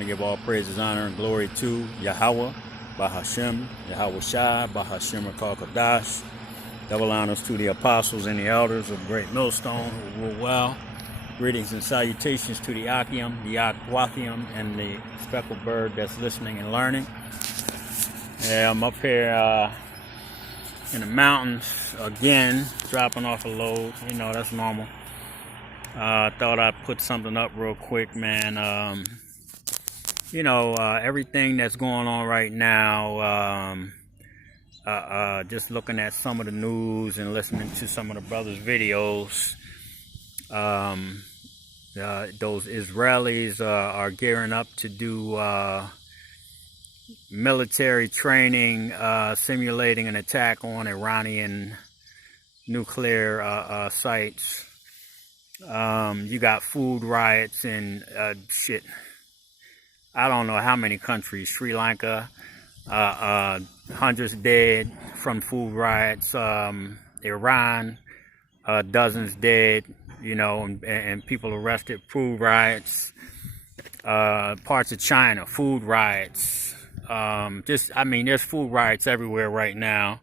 want to give all praises, honor, and glory to Yahweh, Bahashem, Yahweh Shai, Bahashem Rakal Kadash. Double honors to the apostles and the elders of Great Millstone who rule well. Greetings and salutations to the Akim, the Akwathium, and the speckled bird that's listening and learning. Yeah, I'm up here in the mountains again, dropping off a load. You know, that's normal. I thought I'd put something up real quick, man. Everything that's going on right now, just looking at some of the news and listening to some of the brothers' videos, those Israelis are gearing up to do military training, simulating an attack on Iranian nuclear sites. You got food riots in shit. I don't know how many countries. Sri Lanka, hundreds dead from food riots. Iran, dozens dead. You know, and people arrested. Food riots. Parts of China, food riots. There's food riots everywhere right now.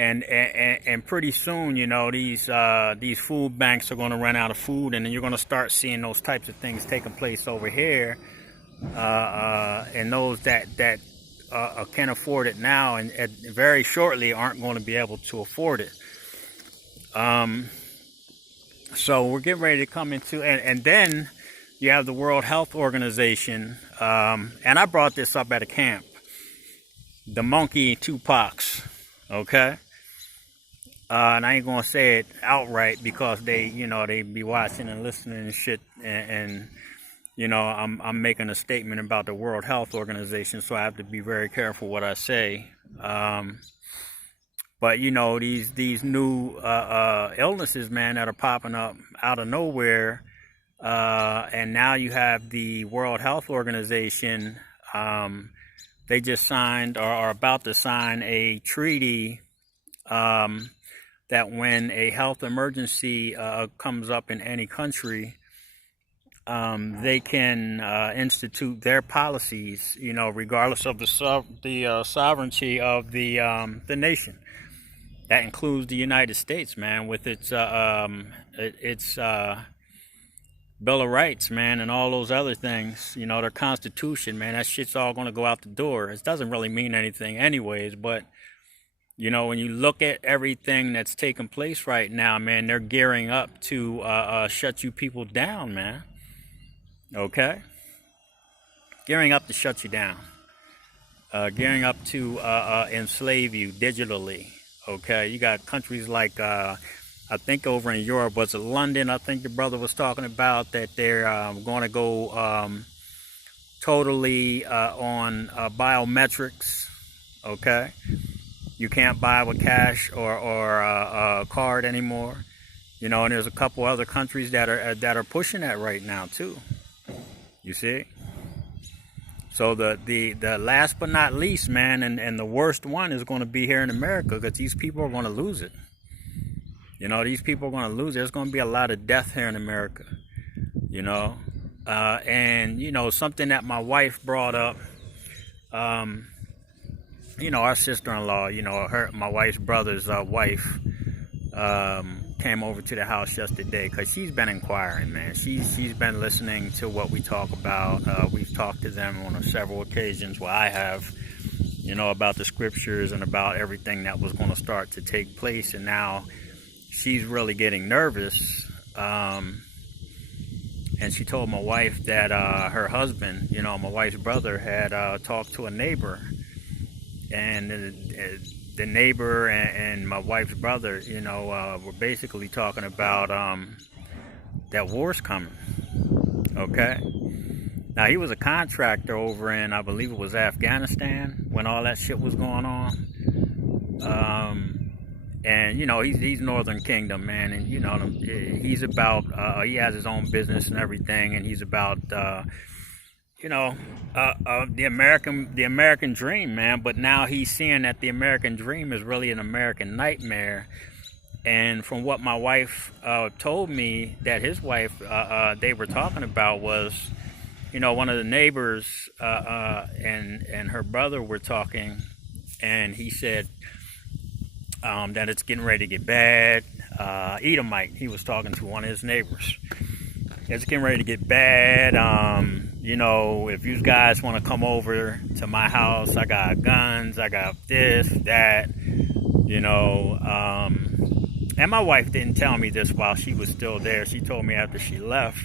And pretty soon, you know, these food banks are going to run out of food, and then you're going to start seeing those types of things taking place over here. And those that can afford it now and very shortly aren't going to be able to afford it. So we're getting ready to come into, and then you have the World Health Organization, and I brought this up at a camp, the monkey Tupacs, okay? And I ain't gonna say it outright because they be watching and listening and shit, and I'm making a statement about the World Health Organization, so I have to be very careful what I say. But these new illnesses, man, that are popping up out of nowhere, and now you have the World Health Organization. They just signed or are about to sign a treaty that when a health emergency comes up in any country, they can institute their policies, regardless of the sovereignty of the nation. That includes the United States, man, with its Bill of Rights, man, and all those other things. Their Constitution, man, that shit's all going to go out the door. It doesn't really mean anything anyways, but when you look at everything that's taking place right now, man, they're gearing up to shut you people down, man. Okay? Gearing up to shut you down. Gearing up to enslave you digitally. Okay? You got countries like, I think over in Europe, was it London? I think the brother was talking about that they're going to go totally on biometrics. Okay? You can't buy with cash or a card anymore, and there's a couple other countries that are pushing that right now too. You see, so the last but not least, man, and the worst one is going to be here in America, because these people are going to lose it. These people are going to lose it. There's going to be a lot of death here in America. And something that my wife brought up. Our sister-in-law, my wife's brother's wife, came over to the house yesterday because she's been inquiring, man. She's been listening to what we talk about. We've talked to them on several occasions. Well, I have, about the scriptures and about everything that was going to start to take place. And now she's really getting nervous. And she told my wife that her husband, my wife's brother, had talked to a neighbor. And the neighbor and my wife's brother, were basically talking about that war's coming. Okay? Now, he was a contractor over in, I believe it was Afghanistan, when all that shit was going on. And, he's Northern Kingdom, man. And, he's about, he has his own business and everything. And he's about, the American dream, man. But now he's seeing that the American dream is really an American nightmare. And from what my wife told me, that his wife they were talking about was, one of the neighbors and her brother were talking, and he said that it's getting ready to get bad. Edomite, he was talking to one of his neighbors. It's getting ready to get bad. If you guys want to come over to my house, I got guns, I got this, that, and my wife didn't tell me this while she was still there. She told me after she left,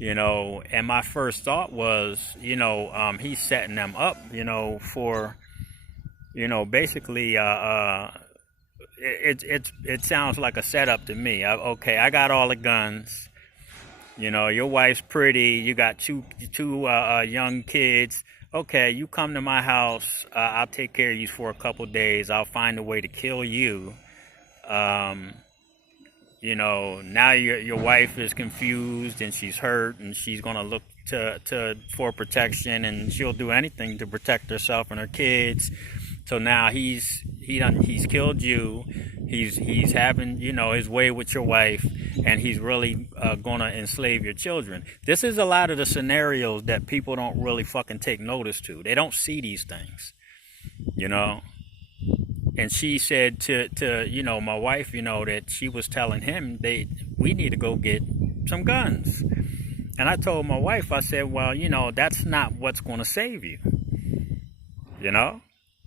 and my first thought was, he's setting them up, for, basically, it sounds like a setup to me. Okay, I got all the guns. Your wife's pretty. You got two young kids. Okay, you come to my house. I'll take care of you for a couple days. I'll find a way to kill you. Now your wife is confused and she's hurt and she's gonna look for protection, and she'll do anything to protect herself and her kids. So now he's killed you. He's having his way with your wife, and he's really gonna enslave your children. This is a lot of the scenarios that people don't really fucking take notice to. They don't see these things, And she said to my wife, that she was telling him we need to go get some guns. And I told my wife, I said, well, that's not what's going to save you.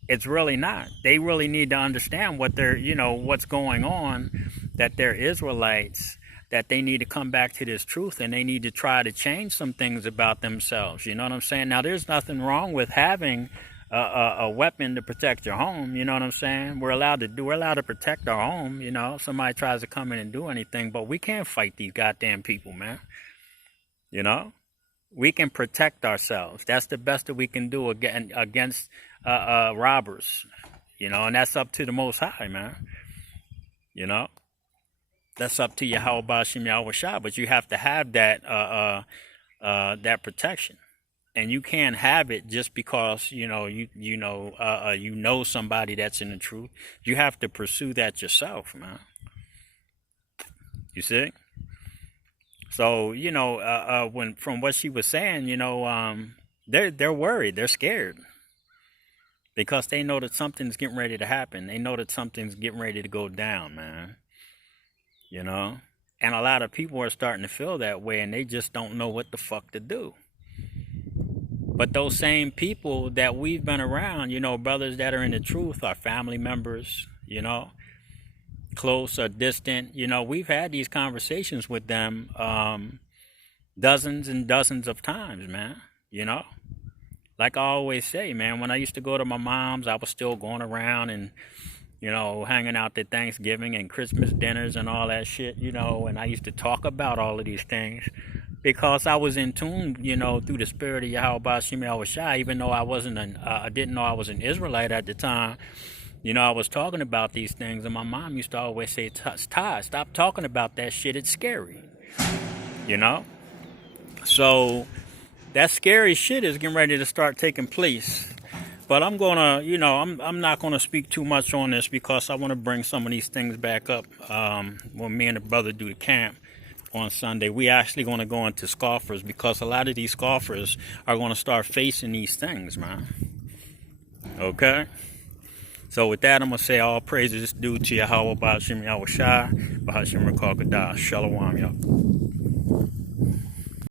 It's really not. They really need to understand what's going on, that they're Israelites, that they need to come back to this truth, and they need to try to change some things about themselves. You know what I'm saying? Now, there's nothing wrong with having a weapon to protect your home. You know what I'm saying? We're allowed to protect our home. Somebody tries to come in and do anything, but we can't fight these goddamn people, man. We can protect ourselves. That's the best that we can do against robbers. And that's up to the Most High, man. That's up to Yahweh Bashim Yahweh Shah, but you have to have that protection. And you can't have it just because you know somebody that's in the truth. You have to pursue that yourself, man. You see? So when from what she was saying, they're worried, they're scared, because they know that something's getting ready to happen. They know that something's getting ready to go down, man. And a lot of people are starting to feel that way, and they just don't know what the fuck to do. But those same people that we've been around, brothers that are in the truth, our family members, close or distant, we've had these conversations with them dozens and dozens of times, man. Like I always say, man, when I used to go to my mom's, I was still going around and hanging out at Thanksgiving and Christmas dinners and all that shit, and I used to talk about all of these things because I was in tune, through the spirit of Yahweh Bashim Yahweh Shai, even though I didn't know I was an Israelite at the time. I was talking about these things, and my mom used to always say, Ty, stop talking about that shit, it's scary, So that scary shit is getting ready to start taking place. But I'm gonna, I'm not gonna speak too much on this because I want to bring some of these things back up when me and the brother do the camp on Sunday. We actually going to go into scoffers, because a lot of these scoffers are going to start facing these things, man. Okay? So with that, I'm going to say all praises due to Yahweh Bashim Yahweh Shai, Bahashim Rakal Gadah. Shalom, y'all.